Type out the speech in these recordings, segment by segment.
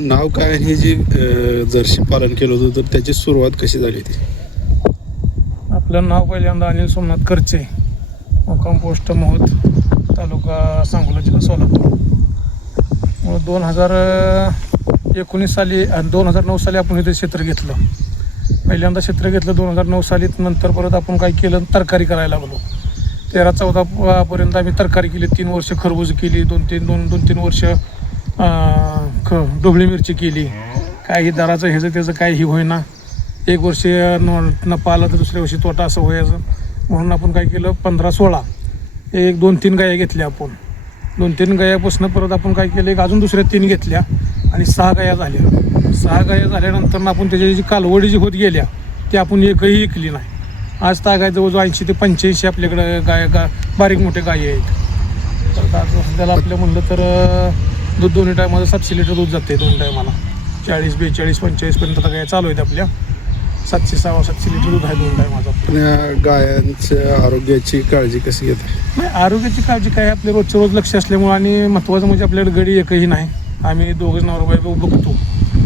आपलं नाव काय आणि हे जी जर्सी पालन केलं होतं तर त्याची सुरुवात कशी झाली ती? आपलं नाव पहिल्यांदा अनिल सोमनाथ करचे, मुक्काम पोस्ट मोहोत, तालुका सांगोला, जिल्हा सोलापूर. 2019 साली 2009 साली आपण इथे क्षेत्र घेतलं. पहिल्यांदा क्षेत्र घेतलं 2009 साली. नंतर परत आपण काय केलं, तरकारी करायला लागलो. 13-14 पर्यंत आम्ही तरकारी केली. 3 वर्ष खरबूज केली, 2-3 वर्ष ढोबळी मिरची केली. काही दराचं ह्याचं त्याचं काही होईना. 1 वर्ष नफा आला तर दुसऱ्या वर्षी तोटा असं व्हायचं. म्हणून आपण काय केलं, 15-16 2-3 गाया घेतल्या आपण. 2-3 गायापासून परत आपण काय केलं, एक अजून दुसऱ्या 3 घेतल्या आणि 6 गाया झाल्या. 6 गाया झाल्यानंतर आपण त्याच्या जी कालवडी जी होत गेल्या ती आपण एकही विकली नाही. आज गाय जवळजवळ 80 ते 85 आपल्याकडे बारीक मोठे गायी आहेत. तर आता सध्याला आपल्या म्हणलं तर दूध 2 टायमाला 700 लिटर दूध जाते. 2 टायमाला 40, 42, 45 आता गाया चालू आहेत आपल्या. 700-700 लिटर दूध आहे 2 टायमाचा. पण या गायांच्या आरोग्याची काळजी कशी घेता? नाही, आरोग्याची काळजी काय, आपले रोजच्या रोज लक्ष असल्यामुळं. आणि महत्त्वाचं म्हणजे आपल्याकडे गडी एकही नाही. आम्ही दोघंच नवरा-बायको बघतो.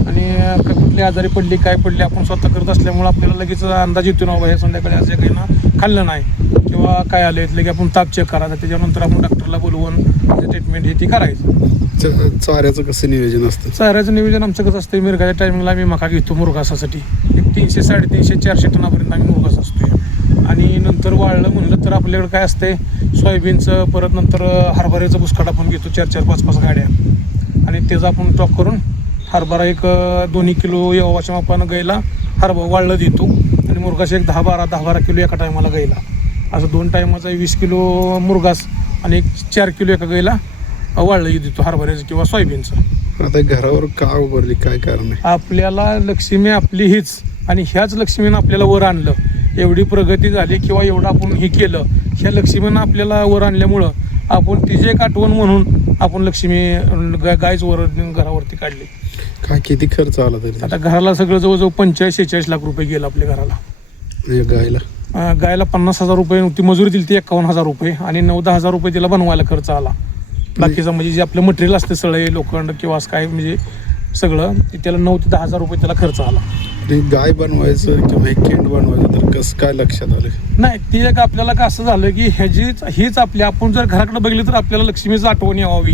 आणि कुठली आजारी पडली काय पडली आपण स्वतः करत असल्यामुळं आपल्याला लगेच अंदाज येतो ना, हे संध्याकाळी आज काही ना खाल्लं नाही किंवा काय आलं इथलं की आपण ताप चेक करायचा. त्याच्यानंतर आपण डॉक्टरला बोलवून ट्रीटमेंट हे ती करायचं. चाऱ्याचं कसं नियोजन असतं? चाऱ्याचं नियोजन आमचं कसं असतं, मिरगाच्या टायमिंगला आम्ही मका घेतो मुरघासासाठी. एक 300-350-400 टनापर्यंत आम्ही मुरघास असतो. आणि नंतर वाळलं म्हणलं तर आपल्याकडे काय असते, सोयाबीनचं, परत नंतर हरभऱ्याचं बुसकाट आपण घेतो 4-4, 5-5 गाड्या. आणि त्याचं आपण टॉप करून हरभरा एक 2 किलो येवाच्या मापानं गायला हरभरा वाळलं देतो. आणि मुरघास एक 10-12 किलो एका टायमाला गायला. असं 2 टायमाचा 20 किलो मुरघास आणि एक 4 किलो एका गायला वाळलं देतो हरभऱ्याचं किंवा सोयाबीनचं. आता घरावर का उभारली, काय कारण आहे? आपल्याला लक्ष्मी आपली हीच, आणि ह्याच लक्ष्मीनं आपल्याला वर आणलं. एवढी प्रगती झाली किंवा एवढं आपण हे केलं, ह्या लक्ष्मीनं आपल्याला वर आणल्यामुळं आपण तिची एक आठवण म्हणून आपण लक्ष्मी गायच वर घरावरती काढली. काय किती खर्च आला तरी? आता घराला सगळं जवळजवळ 45-46 लाख रुपये गेलं आपल्या घराला. गायला 50,000 रुपये ती मजुरी दिली, ती 51,000 रुपये. आणि 9-10 हजार रुपये तिला बनवायला खर्च आला. बाकीचं म्हणजे जे आपलं मटेरियल असतं, सळे, लोखंड किंवा काय म्हणजे सगळं, त्याला 9 ते 10 हजार रुपये त्याला खर्च आला. गाय बनवायचं किंवा केंड बनवायचं तर कसं काय लक्षात आलं? नाही, ती एक आपल्याला का असं झालं की हीच आपल्या, आपण जर घराकडे बघितलं तर आपल्याला लक्ष्मीचं आठवण यावी.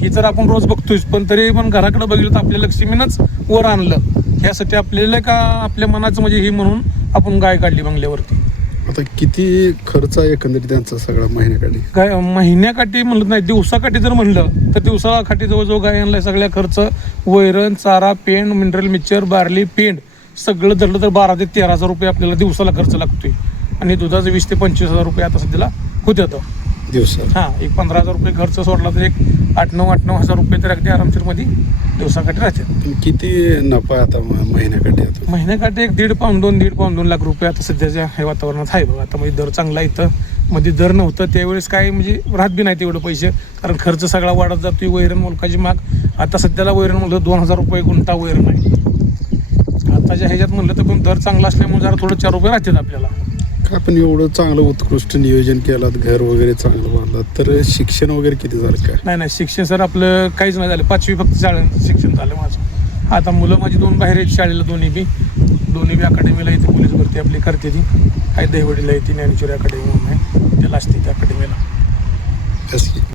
ही जर आपण रोज बघतोयच, पण तरी पण घराकडे बघितलं तर आपल्या लक्ष्मीनंच वर आणलं. ह्यासाठी आपल्याला का आपल्या मनाचं म्हणजे ही म्हणून आपण गाय काढली बंगल्यावरती. आता किती खर्च आहे एकंदरीत त्यांचा सगळा महिन्याकाठी? गाय महिन्याकाठी म्हणलं नाही, दिवसाकाठी जर म्हणलं तर दिवसाकाठी जवळजवळ गाय आणलाय सगळ्या खर्च, वैरण, चारा, पेंड, मिनरल मिक्सचर, बार्ली, पेंड सगळं धरलं तर 12 ते 13 हजार रुपये आपल्याला दिवसाला खर्च लागतोय. आणि दुधाचं 20 ते 25 हजार रुपये आता सध्याला होत्यात दिवसा. हां, एक 15 हजार रुपये खर्च सोडला तर एक 8-9 हजार रुपये तर अगदी आरामशीरमध्ये दिवसाकाठी राहतात. किती नफा आता महिन्याकाठी? आता महिन्याकाठी एक 1.5 पाऊण 2 लाख रुपये आता सध्याच्या हे वातावरणात आहे बघा. आता म्हणजे दर चांगला इथं, मध्ये दर नव्हतं त्यावेळेस काय म्हणजे राहत बी नाही तेवढं पैसे, कारण खर्च सगळा वाढत जातोय. वैरण मुलकाची माग आता सध्याला वैरण म्हणलं 2,000 रुपये गुंठा वैरण आहे आताच्या ह्याच्यात. म्हणलं तर पण दर चांगला असल्यामुळे जरा थोडं 4 रुपये राहतात आपल्याला. काय पण एवढं चांगलं उत्कृष्ट नियोजन केलं, घर वगैरे चांगलं बांधलं, तर शिक्षण वगैरे किती झालं काय? नाही, शिक्षण सर आपलं काहीच नाही झालं. 5वी फक्त शिक्षण झालं माझं. आता मुलं माझी 2 बाहेर आहेत शाळेला, दोन्ही बी अकॅडमीला येते, पोलीस भरती आपली करते ती. काही दहिवडीला येते, ज्ञानेश्वरी अकॅडमी म्हणून आहे, त्याला असते त्या अकॅडमीला.